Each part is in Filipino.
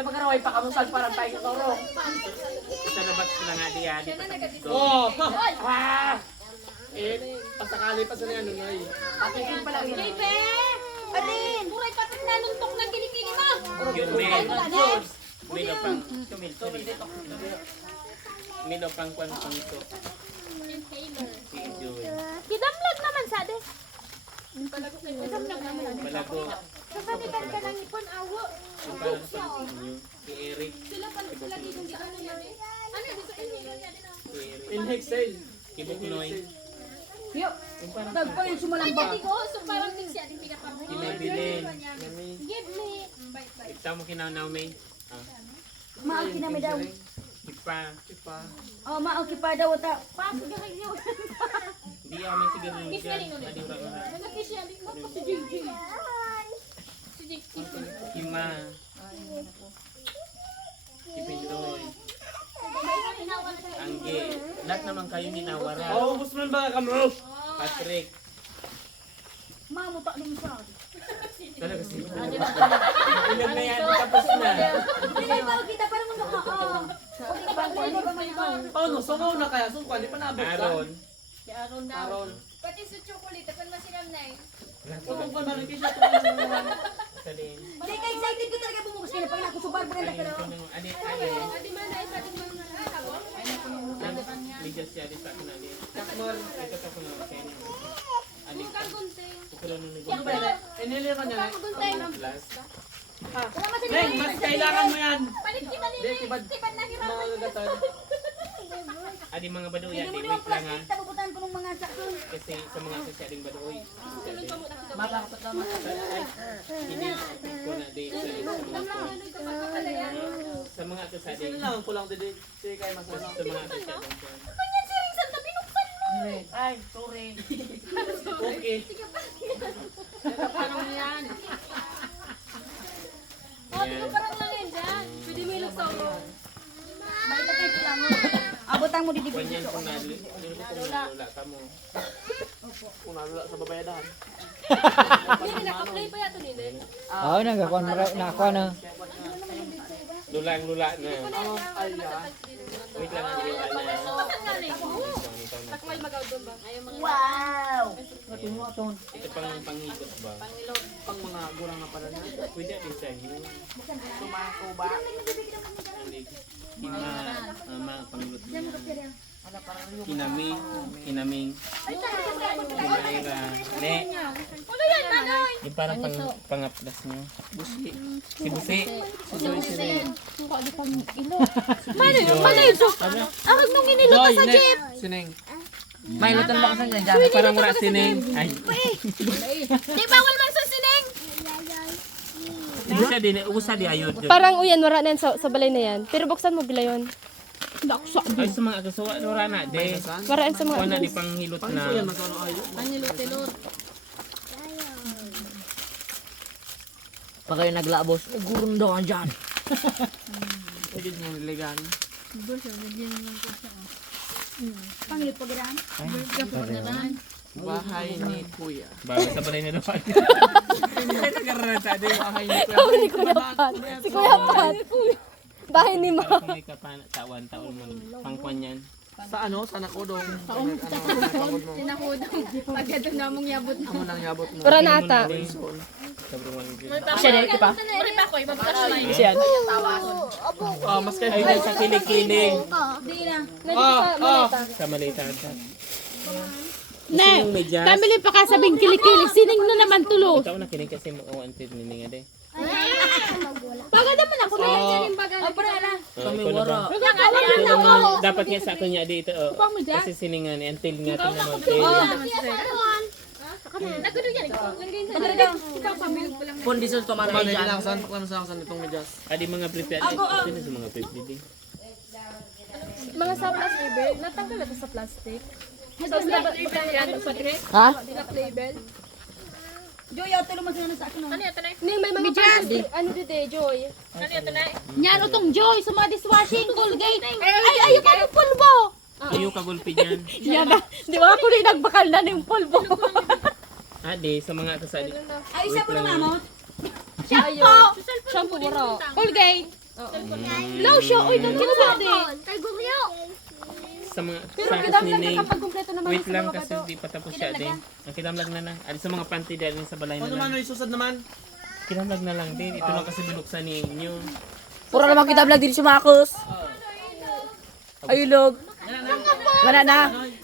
Siya pagkaraway pa kamusal parang tayo sa toro. Sa labas ko na nga diya. Oh! Ah! Pasakali pa sa niya ano na eh. Patikin pala yun. Bebe! Alin! Muray patat na nuntok ng kilikili mo! Yung Milo pang Milo pang kwan pang ito. Si Joy. Kidamlag naman sa de. Kidamlag naman. Malago. Kasanitan ka ng ipon, awo. Yung parang sa inyo. Si Eric. Sila pala sila dito di ano yan eh. Ano yung sa inyo yan? Si Eric. In Hexel. Kibok Noy. Yo, Yung parang nagpa yung sumalamba. Hindi ko, so parang mix yan. Hindi ka parang kinabilin. give me. Ikaw mo kinanaw may. Maaw kinami daw. Ipa. Oh, maaw kipa daw ta. Pasok ka kayo. Hindi ako may siguro ng Kiss ka rin ulit. Adiwra ko na. Nag-kiss yan. Si JJ. Si JJ. Kima. Si Pindoy. Angge. Lahat naman kayo ninawara. Oh, Busman ba kamo? Patrick. Mamuta din siya. Talaga si Ilan na yan. Tapos na. Hindi ba kita parang mga Paano? Sungaw na kaya? Sungkwan, di pa naabot ka? Aaron. Si Aaron daw. Aaron. Pati sa chocolate, pan masiram na eh. Sungkwan ba rin siya ito? Salin. Hindi ka excited ko talaga bumukas kayo. Pag nakusubar pa rin na pero. Adi. Adi man ay pati man ako. Ligas siya. Adi sa akin na adi. Kakmar. Ito sa akin na kayo. Adi. Kang gunting. Kukulo nung Ano ba yan? Iniliran niya Kang gunting. Plus. Neng, mas kailangan mo yan. Palit kita Hindi, nila. tibad. Tibad na hirap. Mga gagatan. Adi mga baduya. Hindi mo Di naman wait lang ha. plastic. Tapuputan ko ng mga sakson. Kasi sa mga sasyading baduy. Sunod pa mo na kita. Mapakatot naman. Hindi ko na di sa sa mga kasading. Kailangan ko lang din. Sige kayo mas ano. Sa mga kasading. Kanya si Ringsan na binuksan mo. Ay, sorry. Okay. Paano yan? Oh, di ko parang lang yan dyan. Pwede mo ilog sa ulo. Baita kayo lang. Abotang mo didi. Kanyan kung nalula ka mo. Kung nalula sa babayadahan. Hindi, naka-play pa yato nila. Oo, nagakuan mo na ako na. Lula na. Ay, yan. Wait lang ang iwan na. Saan nga rin? Takmal magaw doon ba? Ayaw mga Wow! Ito pang pangikot ba? Pang mga gurang na pala na. Pwede din sa iyo. Sumako ba? Mama, pangilot niya. Kinaming. Kinaira. Ne. Ano yan, Manoy? Yung parang pangapdas niyo. Busi. Si Busi. Manoy, so. Akag nung inilot ka sa jeep. Sineng. May lutan ba kasi dyan? Parang mura sineng. Ay. Di bawal man sa sineng. Hindi siya din. Usa di ayod. Parang uyan, wala na yan sa balay na yan. Pero buksan mo bila yun. Ay sa mga kasuwa. Nura na. De. Wala yan sa mga... Kuha na di panghilot na. Yan, magkano ayo? Pag kayo naglabos, gurong daw ka dyan. Pwede nyo niligan. Pangilip pa giraan. Bahay ni Kuya. Bago sa balay na naman. Ay, nagkaroon sa atin. Bahay ni Kuya. Kami ni Kuya Pat. Si Kuya Pat. Bahay ni Ma. Kung may katawan, taon mo. Pangkwan yan. Sa ano? Sa nakodong. Sinakudong. Pagka doon namong yabot na. Amo nang yabot mo. Wala na ata. Siya din, pa. Uri pa ko, ibang-flashlight. Siya. Ah, mas kayo. Ay, sa kilig-kilig. Di na. Sa malita. Ne, Yung medyas. kamili pa ka sabing kilikili. Sining na naman tulo. Ikaw na kinig kasi mo ang antin ni nga de. Baga naman ako na yan. Kami wara. Dapat nga sa akin niya dito. Kasi siningan ni antil nga ito naman. Nagano yan. Ikaw pamilog pa lang. Kondisyon to man Manay dyan. lang saan saan itong medyas. Adi mga prepared. Sino sa mga prepared? Mga sa plastic, natanggal na sa plastic. So, Ha? label. Joy, auto naman sila sa akin. Ano yan, tanay? Ni may mga plastic. Ano dito, Joy? Ano yan, tanay? Yan utong Joy sa mga dishwashing Colgate. Ay, ayun ka ng pulbo. Ayaw ka gulpi dyan. Yan na. Di ba ako rin nagbakal na ng pulbo. Adi, sa mga kasali. Ay, isa po ng amot. Shampoo. Shampoo wala. Colgate. Law siya, oy, nang kinabadi. Sa mga Pero sakas kidam ni lang Ning. kapag kumpleto naman Wait sa lang mga kasi bato. di pa tapos siya din. Ang kidamlag na lang. Alis sa mga panty dahil sa balay na Ano lang. naman, isusad naman. Kidamlag na lang din. Ito lang kasi binuksan ninyo. Puro naman kita vlog din si Marcos. Ayulog. Wala na.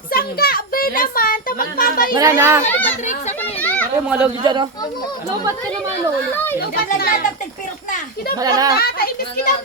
Sangga, be naman, tapag babayin. Wala na. Patrick, sa kanila. Ay, mga log dyan oh. Lobat ka naman, lolo. Yung lang na, tagpirot na. Wala na. Kaimbis kinam